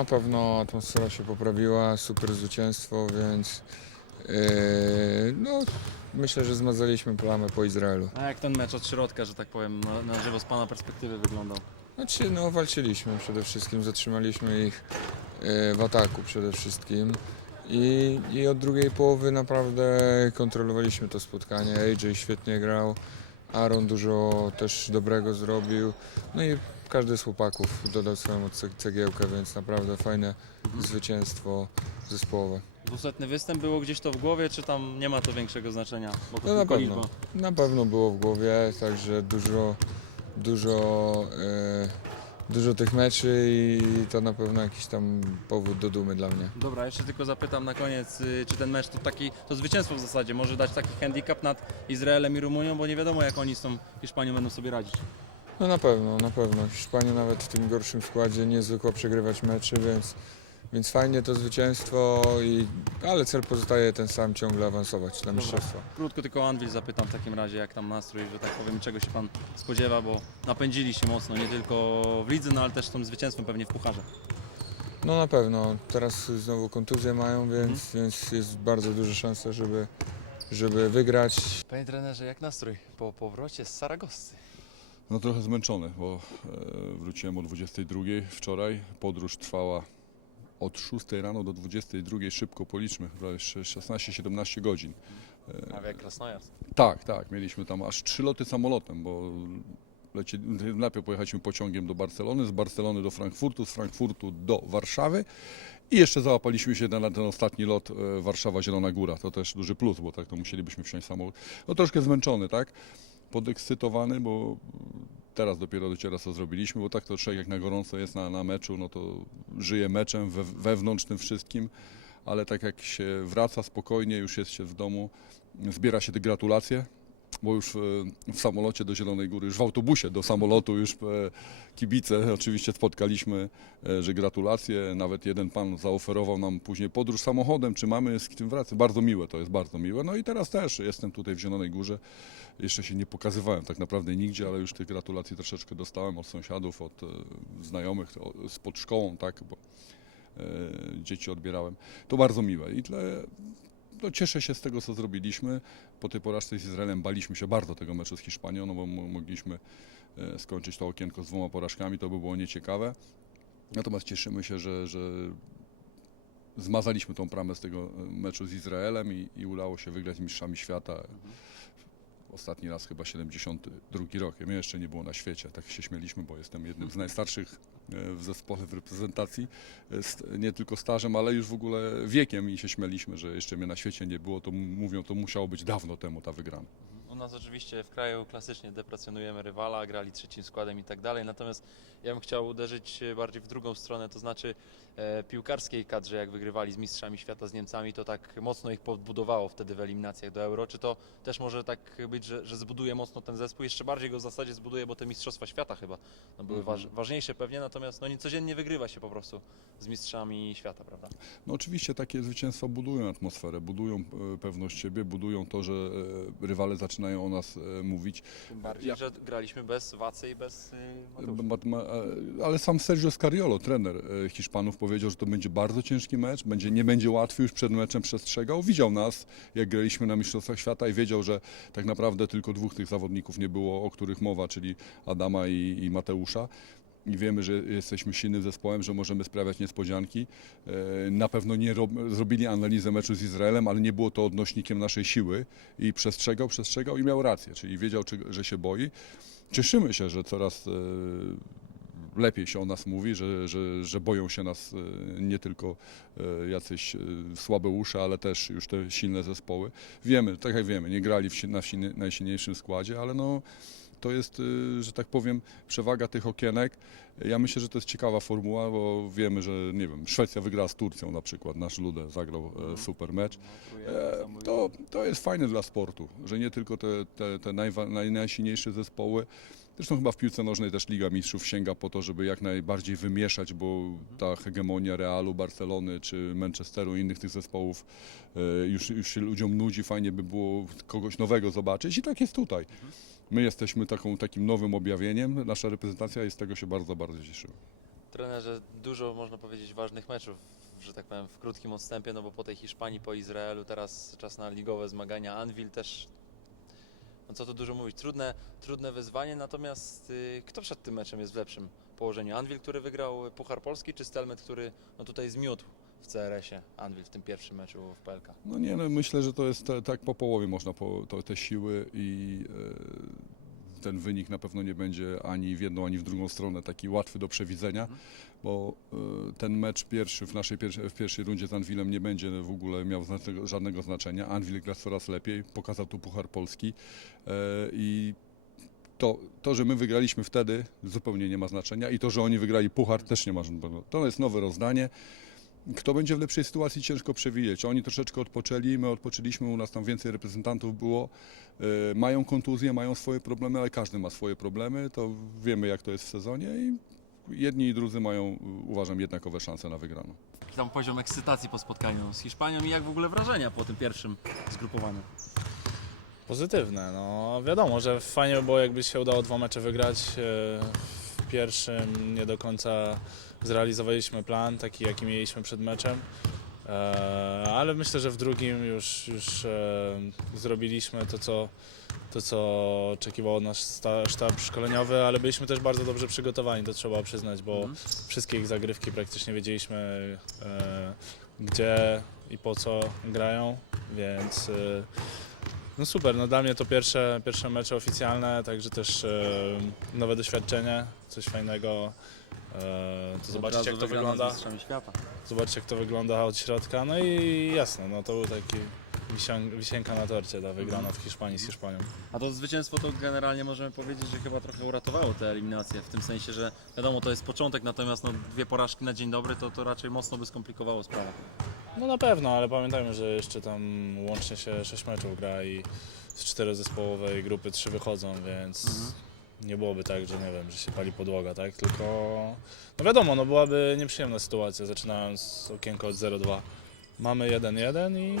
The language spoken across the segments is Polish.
na pewno atmosfera się poprawiła, super zwycięstwo, więc yy, no, myślę, że zmazaliśmy plamę po Izraelu. A jak ten mecz od środka, że tak powiem, na, na żywo z Pana perspektywy wyglądał? Znaczy, no walczyliśmy przede wszystkim, zatrzymaliśmy ich yy, w ataku przede wszystkim i, i od drugiej połowy naprawdę kontrolowaliśmy to spotkanie. AJ świetnie grał, Aaron dużo też dobrego zrobił, no i każdy z chłopaków dodał swoją ce- cegiełkę, więc naprawdę fajne zwycięstwo zespołowe. Dwusetny występ było gdzieś to w głowie, czy tam nie ma to większego znaczenia? Bo to No na tylko pewno. liczba. Na pewno było w głowie, także dużo, dużo, e, dużo tych meczy i to na pewno jakiś tam powód do dumy dla mnie. Dobra, jeszcze tylko zapytam na koniec, y, czy ten mecz to taki, to zwycięstwo w zasadzie może dać taki handicap nad Izraelem i Rumunią, bo nie wiadomo jak oni z tą Hiszpanią będą sobie radzić. No na pewno, na pewno. Hiszpania nawet w tym gorszym składzie nie zwykła przegrywać meczy, więc, więc fajnie to zwycięstwo, i, ale cel pozostaje ten sam, ciągle awansować na mistrzostwa. Krótko tylko o Anvil zapytam w takim razie, jak tam nastrój, że tak powiem, czego się Pan spodziewa, bo napędzili się mocno, nie tylko w lidze, no ale też tym zwycięstwem pewnie w pucharze. No na pewno, teraz znowu kontuzję mają, więc, więc jest bardzo duża szansa, żeby, żeby wygrać. Panie trenerze, jak nastrój po powrocie z Saragossy? No trochę zmęczony, bo e, wróciłem o 22 wczoraj. Podróż trwała od 6 rano do 22, szybko policzmy, chyba jeszcze 16-17 godzin. A jak Krasnojarsk? Tak, tak, mieliśmy tam aż trzy loty samolotem, bo leci, najpierw pojechaliśmy pociągiem do Barcelony, z Barcelony do Frankfurtu, z Frankfurtu do Warszawy i jeszcze załapaliśmy się na ten ostatni lot e, Warszawa-Zielona Góra. To też duży plus, bo tak to musielibyśmy wsiąść samolot. No troszkę zmęczony, tak? Podekscytowany, bo teraz dopiero dociera co zrobiliśmy, bo tak to człowiek jak na gorąco jest na, na meczu, no to żyje meczem we, wewnątrz tym wszystkim, ale tak jak się wraca spokojnie, już jest się w domu, zbiera się te gratulacje, bo już e, w samolocie do Zielonej Góry, już w autobusie do samolotu już e, kibice oczywiście spotkaliśmy, e, że gratulacje. Nawet jeden pan zaoferował nam później podróż samochodem, czy mamy z kim wracać. Bardzo miłe, to jest bardzo miłe. No i teraz też jestem tutaj w Zielonej Górze. Jeszcze się nie pokazywałem tak naprawdę nigdzie, ale już tych gratulacji troszeczkę dostałem od sąsiadów, od znajomych, o- z pod szkołą, tak, bo dzieci odbierałem. To bardzo miłe i tle, no, cieszę się z tego, co zrobiliśmy. Po tej porażce z Izraelem baliśmy się bardzo tego meczu z Hiszpanią, no bo mo- mogliśmy e, skończyć to okienko z dwoma porażkami, to by było nieciekawe. Natomiast cieszymy się, że, że zmazaliśmy tą pramę z tego e, meczu z Izraelem i, i udało się wygrać z mistrzami świata. Ostatni raz chyba 72 rok. Mnie jeszcze nie było na świecie. Tak się śmieliśmy, bo jestem jednym z najstarszych w zespole w reprezentacji. Jest nie tylko stażem, ale już w ogóle wiekiem i się śmieliśmy, że jeszcze mnie na świecie nie było. To mówią, to musiało być dawno temu ta wygrana. U nas oczywiście w kraju klasycznie deprecjonujemy rywala, grali trzecim składem i tak dalej, natomiast ja bym chciał uderzyć e, bardziej w drugą stronę, to znaczy e, piłkarskiej kadrze, jak wygrywali z mistrzami świata z Niemcami, to tak mocno ich podbudowało wtedy w eliminacjach do Euro. Czy to też może tak być, że, że zbuduje mocno ten zespół? Jeszcze bardziej go w zasadzie zbuduje, bo te mistrzostwa świata chyba no, były waż, ważniejsze pewnie, natomiast no, nie codziennie wygrywa się po prostu z mistrzami świata, prawda? No oczywiście takie zwycięstwa budują atmosferę, budują e, pewność siebie, budują to, że e, rywale zaczynają o nas e, mówić. Tym bardziej, Ja- że graliśmy bez Wacy i bez Mateusza. Ma- ma- e, Ale sam Sergio Scariolo, trener e, Hiszpanów, powiedział, że to będzie bardzo ciężki mecz, będzie, nie będzie łatwy, już przed meczem przestrzegał. Widział nas, jak graliśmy na Mistrzostwach Świata i wiedział, że tak naprawdę tylko dwóch tych zawodników nie było, o których mowa, czyli Adama i, i Mateusza. I wiemy, że jesteśmy silnym zespołem, że możemy sprawiać niespodzianki. E, Na pewno nie rob, zrobili analizę meczu z Izraelem, ale nie było to odnośnikiem naszej siły. I przestrzegał, przestrzegał i miał rację, czyli wiedział, że się boi. Cieszymy się, że coraz e, lepiej się o nas mówi, że, że, że boją się nas e, nie tylko e, jacyś e, słabe uszy, ale też już te silne zespoły. Wiemy, tak jak wiemy, nie grali w, na najsilniejszym składzie, ale no, to jest, że tak powiem, przewaga tych okienek. Ja myślę, że to jest ciekawa formuła, bo wiemy, że nie wiem, Szwecja wygrała z Turcją na przykład, nasz Ludę zagrał e, super mecz. E, To, to jest fajne dla sportu, że nie tylko te, te, te najwa, naj, najsilniejsze zespoły. Zresztą chyba w piłce nożnej też Liga Mistrzów sięga po to, żeby jak najbardziej wymieszać, bo ta hegemonia Realu, Barcelony czy Manchesteru i innych tych zespołów e, już, już się ludziom nudzi. Fajnie by było kogoś nowego zobaczyć i tak jest tutaj. My jesteśmy taką, takim nowym objawieniem, nasza reprezentacja i z tego się bardzo, bardzo cieszymy. Trenerze, dużo można powiedzieć ważnych meczów, że tak powiem, w krótkim odstępie, no bo po tej Hiszpanii, po Izraelu, teraz czas na ligowe zmagania. Anvil też, no co tu dużo mówić, trudne, trudne wyzwanie, natomiast y, kto przed tym meczem jest w lepszym położeniu? Anvil, który wygrał Puchar Polski, czy Stelmet, który no tutaj zmiótł w CRS-ie Anvil w tym pierwszym meczu w PLK? No nie, no myślę, że to jest te, tak po połowie można po, to, te siły i e, ten wynik na pewno nie będzie ani w jedną, ani w drugą stronę taki łatwy do przewidzenia, bo e, ten mecz pierwszy w naszej pierwszej, w pierwszej rundzie z Anwilem nie będzie w ogóle miał znacznego, żadnego znaczenia. Anwil gra coraz lepiej, pokazał tu Puchar Polski e, i to, to, że my wygraliśmy wtedy zupełnie nie ma znaczenia i to, że oni wygrali Puchar też nie ma żadnego. To jest nowe rozdanie. Kto będzie w lepszej sytuacji, ciężko przewidzieć. Oni troszeczkę odpoczęli, my odpoczęliśmy, u nas tam więcej reprezentantów było. E, mają kontuzje, mają swoje problemy, ale każdy ma swoje problemy. To wiemy, jak to jest w sezonie i jedni i drudzy mają, uważam, jednakowe szanse na wygraną. Jaki tam poziom ekscytacji po spotkaniu z Hiszpanią i jak w ogóle wrażenia po tym pierwszym zgrupowaniu? Pozytywne, no wiadomo, że fajnie by było jakby się udało dwa mecze wygrać. E, W pierwszym nie do końca zrealizowaliśmy plan, taki jaki mieliśmy przed meczem, E, ale myślę, że w drugim już, już e, zrobiliśmy to co, to, co oczekiwał od nas sta- sztab szkoleniowy, ale byliśmy też bardzo dobrze przygotowani, to trzeba przyznać, bo Mhm. wszystkie ich zagrywki praktycznie wiedzieliśmy, e, gdzie i po co grają, więc no super, no dla mnie to pierwsze, pierwsze mecze oficjalne, także też e, nowe doświadczenie, coś fajnego. E, to zobaczcie jak to wygląda, świata. zobaczcie jak to wygląda od środka, no i jasne, no to był taki wisian- wisienka na torcie ta wygrana w Hiszpanii z Hiszpanią. A to zwycięstwo to generalnie możemy powiedzieć, że chyba trochę uratowało tę eliminację, w tym sensie, że wiadomo, to jest początek, natomiast no, dwie porażki na dzień dobry to, to raczej mocno by skomplikowało sprawę. No na pewno, ale pamiętajmy, że jeszcze tam łącznie się 6 meczów gra i z czterozespołowej grupy trzy wychodzą, więc Mhm. nie byłoby tak, że nie wiem, że się pali podłoga, tak? Tylko no wiadomo, no byłaby nieprzyjemna sytuacja, zaczynając okienko od 0-2. Mamy 1-1 i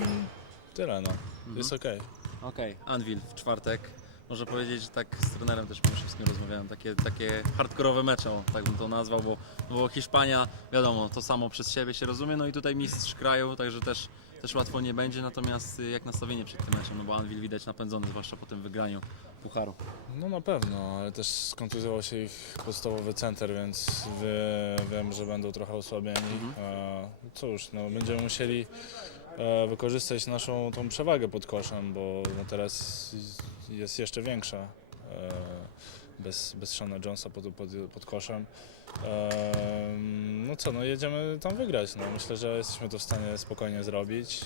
tyle, no. Jest okej. Okej, Anvil w czwartek. Można powiedzieć, że tak z trenerem też Maszewskim rozmawiałem, takie, takie hardkorowe mecze, o, tak bym to nazwał, bo, bo Hiszpania, wiadomo, to samo przez siebie się rozumie, no i tutaj mistrz kraju, także też, też łatwo nie będzie, natomiast y, jak nastawienie przed tym meczem, no bo Anvil widać napędzony, zwłaszcza po tym wygraniu Pucharu. No na pewno, ale też skontuzjował się ich podstawowy center, więc wie, wiem, że będą trochę osłabieni. Mhm. E, cóż, no, będziemy musieli wykorzystać naszą tą przewagę pod koszem, bo no, teraz jest jeszcze większa e, bez, bez Shana Jonesa pod, pod, pod koszem. E, no co, no jedziemy tam wygrać. No. Myślę, że jesteśmy to w stanie spokojnie zrobić.